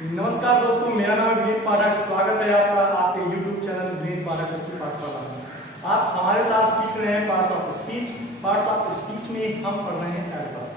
नमस्कार दोस्तों, मेरा नाम है विनीत पाठक। स्वागत है आपका आपके YouTube चैनल विनीत पाठक की पाठशाला में। आप हमारे साथ सीख रहे हैं parts of speech. Parts of speech में हम पढ़ रहे हैं एडवर्ब।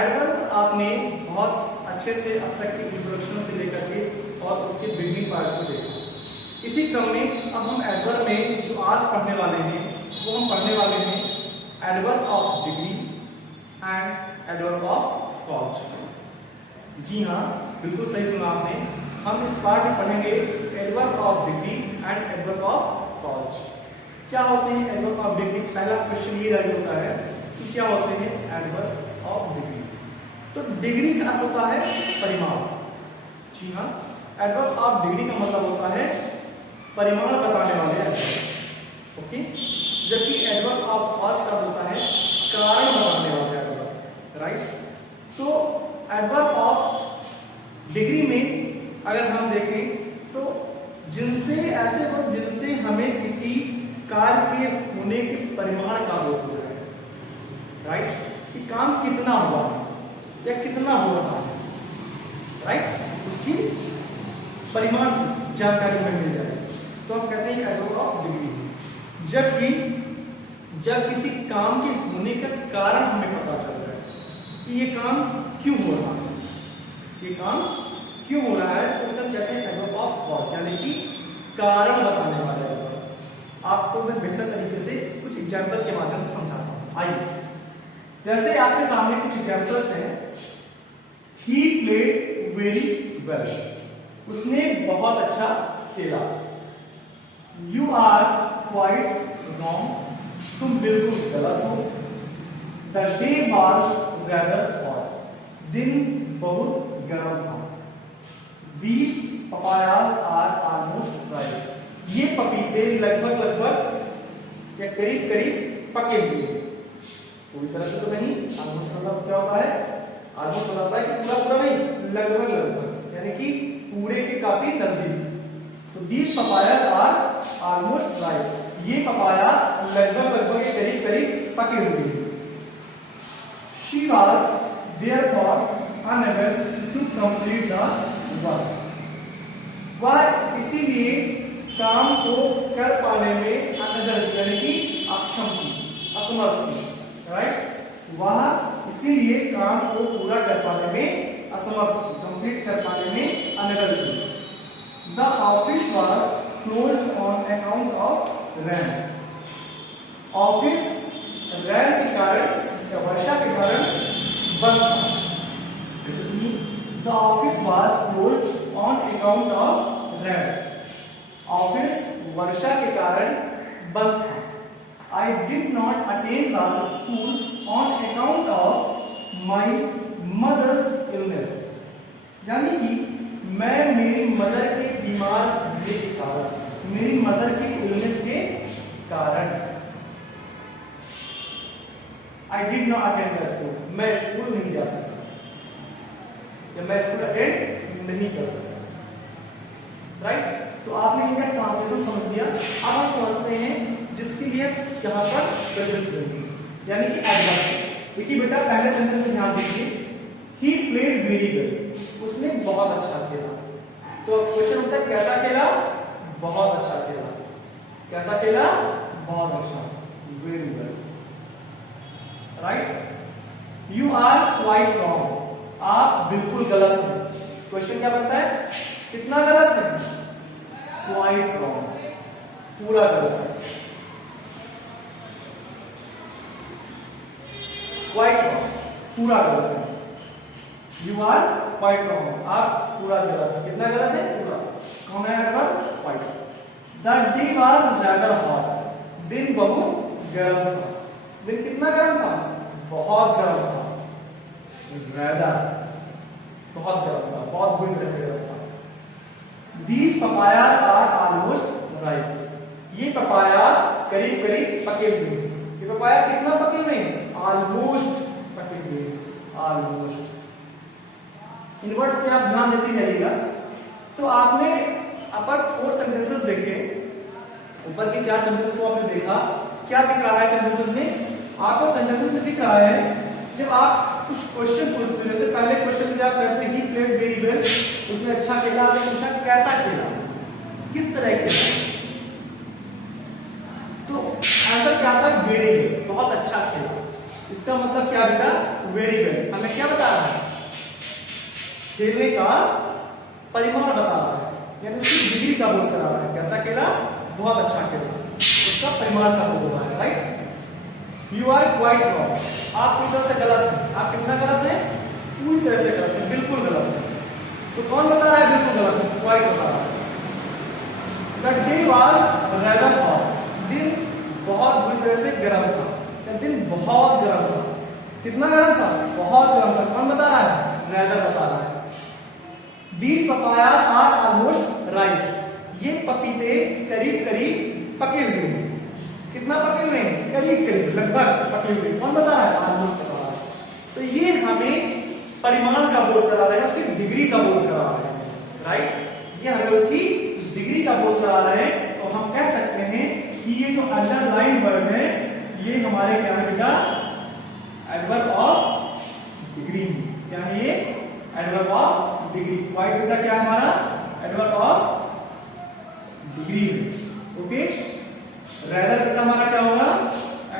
एडवर्ब आपने बहुत अच्छे से अब तक के इंट्रोडक्शन से लेकर के और उसके बिगनिंग पार्ट को देखा। इसी क्रम में अब हम एडवर्ब में जो आज पढ़ने वाले हैं वो हम पढ़ने वाले हैं adverb of degree and adverb of cause. जी हाँ, बिल्कुल सही सुना आपने। हम इस पार्ट में पढ़ेंगे adverb of degree and adverb of cause. क्या होते हैं एडवर्ब ऑफ डिग्री? पहला क्वेश्चन ये राइज होता है कि क्या होते हैं एडवर्ब ऑफ डिग्री। तो डिग्री का अर्थ होता है परिमाण। जी हाँ, एडवर्ब ऑफ डिग्री का मतलब होता है परिमाण बताने वाले एडवर्ब। ओके, जबकि एडवर्ब ऑफ कॉज का होता है कारण बताने वाले एडवर्ब। राइट, तो एडवर्ब ऑफ डिग्री में अगर हम देखें तो जिनसे ऐसे वर्ब जिनसे हमें किसी कार्य के होने के परिमाण का बोध हो है। राइट, कि काम कितना हुआ या कितना हो रहा है। राइट, उसकी परिमाण जानकारी हमें मिल जाए तो हम कहते हैं एडवर्ब ऑफ डिग्री। जबकि जब किसी काम के होने का कारण हमें पता चल रहा है कि ये काम क्यों हो रहा है, ये काम क्यों हो रहा है, तो उसे कहते हैं एडवर्ब ऑफ कॉज, यानी कि कारण बताने वाला एडवर्ब। आपको मैं बेहतर तरीके से कुछ एग्जांपल्स के माध्यम से समझाता हूं। आइए, जैसे आपके सामने कुछ एग्जांपल्स हैं। ही प्लेड वेरी वेल, उसने बहुत अच्छा खेला। यू आर क्वाइट रॉन्ग, तुम बिल्कुल गलत हो। The day was rather hot, दिन बहुत गर्म था। These papayas are almost ripe, ये पपीते लगभग या करीब पके हुए। पूरी तरह से तो नहीं, almost मतलब क्या होता है? almost मतलब होता है कि पूरा नहीं, लगभग, यानी कि पूरे के काफी नजदीक। तो these papayas are almost ripe, ये पपाया लगभग करीब पके हुए हैं। She was therefore unable to complete the work, वह इसीलिए काम को कर पाने में अनअबल यानी कि अक्षम थी, असमर्थ थी। राइट, वह इसीलिए काम को पूरा कर पाने में असमर्थ थी, कंप्लीट कर पाने में अनअबल थी। The office was closed on account of rain, office rain के कारण या वर्षा के कारण बंद था। The office was closed on account of rain. Office वर्षा के कारण बंद था। I did not attend the school on account of my mother's illness. यानी कि मैं मेरी मदर के बीमार होने के कारण, मेरी मदर के इलनेस के कारण I did not attend the school, मैं स्कूल नहीं जा सकता या मैं स्कूल अटेंड नहीं कर सकता। राइट, तो आपने इनका ट्रांसलेशन समझ लिया। अब हम समझते हैं जिसके लिए यहाँ पर प्रेजेंट होगी, यानी कि एडवर्ब। देखिए बेटा, पहले सेंटेंस में ध्यान दीजिए। ही प्लेड वेरी वेल, उसने बहुत अच्छा खेला। तो क्वेश्चन होता है कैसा खेला? बहुत अच्छा खेला। कैसा खेला? बहुत अच्छा, very well. Right, you are quite wrong, आप बिल्कुल गलत हैं। क्वेश्चन क्या बनता है? कितना गलत है? क्वाइट रॉन्ग, पूरा गलत है। क्वाइट रॉन्ग, पूरा गलत है। यू आर क्वाइट रॉन्ग, आप पूरा गलत है। कितना गलत है? पूरा। कौन है adverb? Quite. The day was rather hot, दिन बहुत गर्म था। दिन कितना गर्म था? बहुत गर्म था। रेदर, बहुत गर्म था, बहुत बुरी तरह से गर्म था। These papayas are almost ripe, ये पपाया करीब पके हुए। ये पपाया कितना पके हुए? ऑलमोस्ट पके हुए, ऑलमोस्ट। इन वर्ड्स पे आप ध्यान देते जाइएगा। तो आपने अपर 4 सेंटेंसेस देखे, ऊपर के 4 सेंटेंस को आपने देखा। क्या दिख रहा है सेंटेंसेस में? आपको सेंटेंसेस में दिख रहा है जब आप कुछ क्वेश्चन पूछते हैं। जैसे पहले क्वेश्चन में आप कहते हैं ही प्लेड वेरी वेल, किस तरह खेला? तो आंसर क्या था? वेरी गुड, बहुत अच्छा खेला। इसका मतलब क्या बेटा? वेरी गुड हमें क्या बता रहा है? खेलने का परिमाण बता रहा है, यानी उसकी डिग्री का बोल करा रहा है। कैसा खेला? बहुत अच्छा खेला, उसका परिमाण का बोल रहा है। Right? You are quite wrong, आप पूरी तरह से गलत हैं। आप कितना गलत हैं? पूरी तरह से गलत हैं, बिल्कुल गलत हैं। तो कौन बता रहा है बिल्कुल गलत है? क्वाइट बता रहा है। The day was rather hot, दिन बहुत बुरी तरह से गर्म था, या दिन बहुत गर्म था। कितना गर्म था? बहुत गर्म था। कौन बता रहा है? रेदर बता रहा है। These papayas are almost ripe, ये पपीते करीब करीब पके हुए हैं। कितना पके हुए हैं? करीब करीब, लगभग पके हुए। कौन बता रहा है? ऑलमोस्ट बता रहा है। तो ये हमें परिमाण का बोध करा रहे हैं, उसकी डिग्री का बोध करा रहे हैं। राइट? ये हमें उसकी डिग्री का बोध करा रहे हैं। तो हम कह सकते हैं कि ये जो अंडरलाइन वर्ड है ये हमारे क्या है बेटा? Adverb of degree. क्या है ये? Adverb of degree. क्वाइट बेटा क्या है हमारा? Adverb of degree. Okay, rather बेटा हमारा क्या होगा?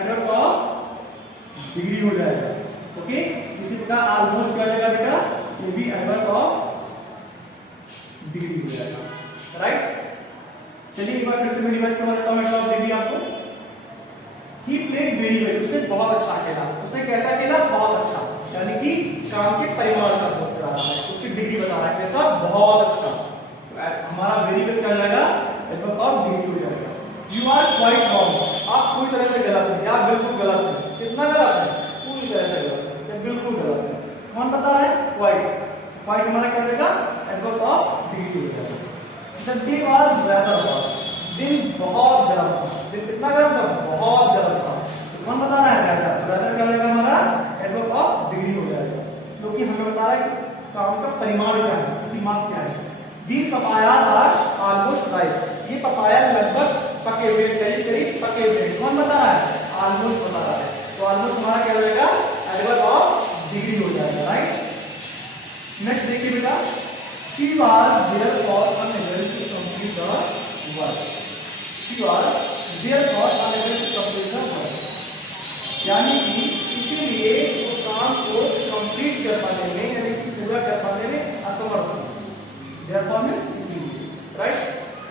एडवर्ब ऑफ डिग्री हो जाएगा। ओके, इसी प्रकार ऑलमोस्ट क्या हो जाएगा बेटा? ये भी एडवर्ब ऑफ डिग्री हो जाएगा। राइट? चलिए एक बार फिर से मैं रिवाइज करवा देता हूं एडवर्ब ऑफ डिग्री आपको। ही प्लेड वेरी वेल, उसने बहुत अच्छा खेला। उसने कैसा खेला? बहुत अच्छा, यानी कि काम के परिमाण का बोध करा रहा है, उसकी डिग्री बता रहा है। कैसा? बहुत अच्छा। तो हमारा वेरी वेल क्या हो जाएगा? एडवर्ब ऑफ डिग्री हो जाएगा। यू आर क्वाइट रॉन्ग, आप पूरी तरह से गलत हैं, आप बिल्कुल गलत हैं। कितना गलत है? पूरी तरह से गलत है, या बिल्कुल गलत है। कौन बता रहा है? क्वाइट। क्वाइट हमारा क्या हो जाएगा? एडवर्ब ऑफ डिग्री हो जाएगा। The day was rather hot, दिन बहुत गर्म था। दिन कितना गर्म था? बहुत गर्म था। तो कौन बता रहा है? रेदर। रेदर क्या हो जाएगा हमारा? एडवर्ब ऑफ डिग्री हो जाएगा, क्योंकि हमें बता रहा है कि काम का परिमाण क्या है, उसकी माप क्या है। These papayas are almost ripe, ये पपाया लगभग पके हुए, करीब करीब पके हुए। कौन बता रहा है? ऑलमोस्ट बता रहा है। तो ऑलमोस्ट हमारा क्या हो जाएगा? एडवर्ब ऑफ डिग्री हो जाएगा। राइट? नेक्स्ट देखिए बेटा, she was therefore unable to complete the work, she was therefore unable to complete the work, यानी कि इसीलिए वो काम को कंप्लीट कर पाने में, यानी कि पूरा कर पाने में असमर्थ है। therefore means इसीलिए। राइट?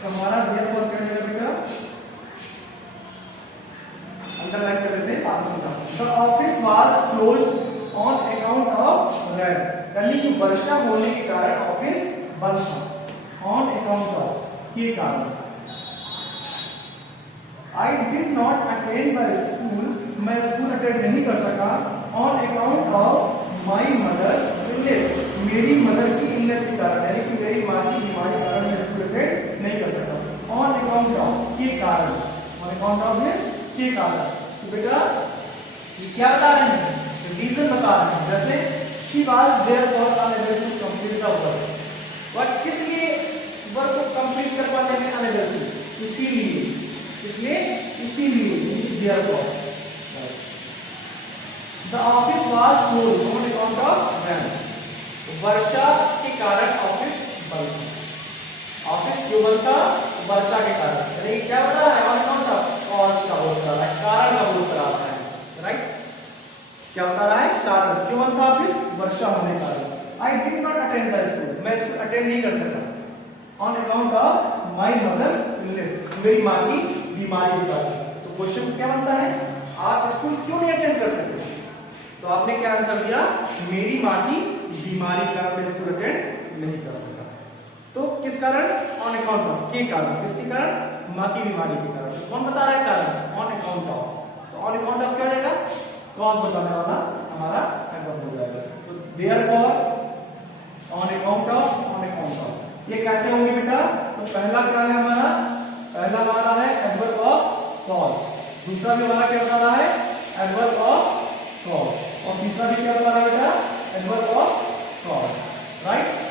हमारा therefore क्या है बेटा? अंडरलाइन कर लेते हैं, आगे समझा। The office was closed on account of rain, यानी कि वर्षा होने के कारण ऑफिस बंद था। ऑन अकाउंट ऑफ, के कारण। I did not attend the school, मैं स्कूल अटेंड नहीं कर सका। On account of my mother's illness, मेरी मदर की इलनेस के कारण, यानी कि मेरी माँ की बीमारी के कारण मैं स्कूल अटेंड नहीं कर सका। ऑन अकाउंट ऑफ, के कारण। ऑन अकाउंट ऑफ मींस के कारण। तो बेटा ये क्या बता रहे हैं? रीजन बता रहे हैं। जैसे she was therefore unable to complete the work, work किस लिए? वर्क को कंप्लीट कर पाने में अनएबल थी, इसीलिए। इसलिए इसीलिए therefore the office was closed on account of rain, वर्षा के कारण ऑफिस बंद था। ऑफिस क्यों बंद था? वर्षा के कारण। यानी क्या बता रहा है? ऑन अकाउंट ऑफ कॉज का बोल रहा है, कारण का बोल रहा है। राइट? क्या बता रहा है? कारण। क्यों बंद था ऑफिस? वर्षा होने का कारण। I did not attend the school, मैं स्कूल अटेंड नहीं कर सका। On account of my mother's illness, मेरी माँ की बीमारी के कारण। तो क्वेश्चन क्या बनता है? आप स्कूल क्यों नहीं अटेंड कर सकते? तो आपने क्या आंसर दिया? मेरी माँ की बीमारी के कारण मैं स्कूल अटेंड नहीं कर सका। तो किस कारण? ऑन अकाउंट ऑफ, के कारण। किसके कारण? माँ की बीमारी के कारण। तो कौन बता रहा है कारण? On account of. तो ऑन अकाउंट ऑफ क्या हो जाएगा? कॉज बताने वाला हमारा एडवर्ब हो जाएगा। तो therefore, on account of, on account of, ये कैसे होंगे बेटा? तो पहला क्या है हमारा? पहला हमारा है एडवर्ब ऑफ कॉज, दूसरा भी हमारा क्या बता रहा है? एडवर्ब ऑफ कॉज, और तीसरा भी क्या बता रहा है बेटा? Adverb of cause. राइट?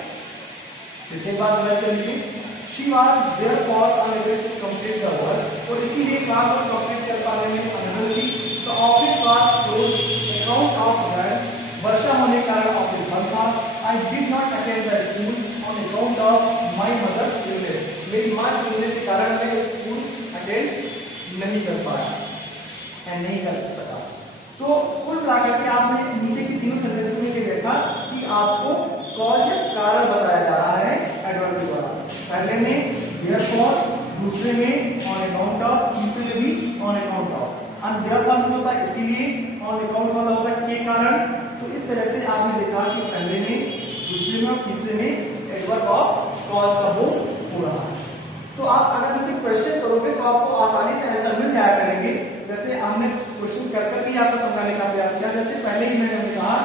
एक बार रिवाइज कर लीजिए। She was therefore unable to complete the work, और इसीलिए काम को कंप्लीट कर पाने में अनएबल थी। तो office was closed account of rain, वर्षा होने के कारण ऑफिस बंद था। I did not attend the school on account of my mother's illness, मेरी बीमार होने के कारण मैं स्कूल अटेंड नहीं कर पाया या नहीं कर सका। तो कुल मिलाकर के आपने नीचे की तीनों सेंटेंस में ये देखा कि आपको कॉज या कारण बताया जा रहा है एडवर्ब के द्वारा। पहले में therefore, दूसरे में on account of, तीसरे में भी on account of। and therefore होता है इसीलिए, on account वाला होता है के कारण। तो इस तरह से आपने देखा कि पहले में, दूसरे में और तीसरे में एडवर्ब ऑफ कॉज का वो हो रहा है। तो आप अगर इसे क्वेश्चन करोगे तो आपको आसानी से आंसर मिल जाया करेंगे। जैसे हमने क्वेश्चन कर करके आपको समझाने का प्रयास किया। जैसे पहले ही मैंने कहा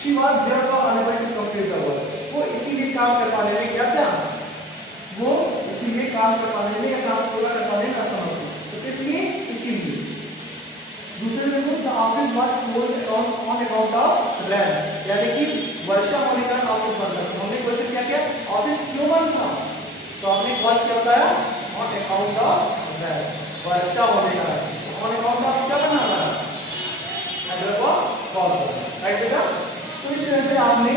she was therefore unable to complete the work, वो इसीलिए काम कर पाने में क्या वो इसीलिए काम कर पाने में या काम पूरा कर पाने में असमर्थ थी। तो इसलिए इसीलिए दूसरे में the office was closed on account of rain, यानी कि वर्षा होने का ऑफिस बंद था। हमने क्वेश्चन क्या किया, ऑफिस क्यों बंद था? तो हमने कॉज क्या बताया, ऑन अकाउंट ऑफ रेन, वर्षा होने का। ऑन अकाउंट ऑफ क्या बना रहा है, एडवर्ब ऑफ कॉज, राइट बेटा। तो इस तरह से आपने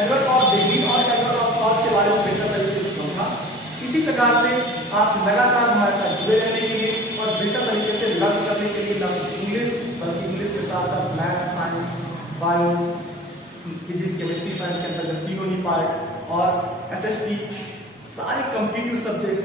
एडवर्ब ऑफ डिग्री और एडवर्ब ऑफ कॉज के बारे में बेहतर तरीके से समझा। इसी प्रकार से आप लगातार हमारे साथ जुड़े रहने के लिए और बेहतर तरीके से लर्न करने के लिए न इंग्लिश बल्कि इंग्लिश के साथ साथ maths, science, bio, physics, chemistry, science के अंतर्गत तीनों ही पार्ट और एसएसटी सारे कॉम्पिटिटिव सब्जेक्ट्स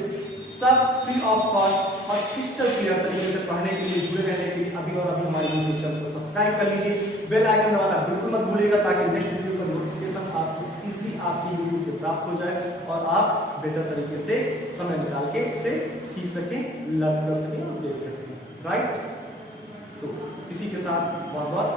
सब फ्री ऑफ कॉस्ट और क्रिस्टल क्लियर तरीके से पढ़ने के लिए, जुड़े रहने के लिए अभी और अभी हमारे यूट्यूब चैनल को सब्सक्राइब कर लीजिए। बेल आइकन दबाना बिल्कुल मत भूलिएगा ताकि नेक्स्ट वीडियो का नोटिफिकेशन आपको इजीली आपकी यूट्यूब पे प्राप्त हो जाए और आप बेहतर तरीके से समय निकाल के उसे सीख सकें, लर्न कर सकें और देख सकें, राइट। तो इसी के साथ बहुत बहुत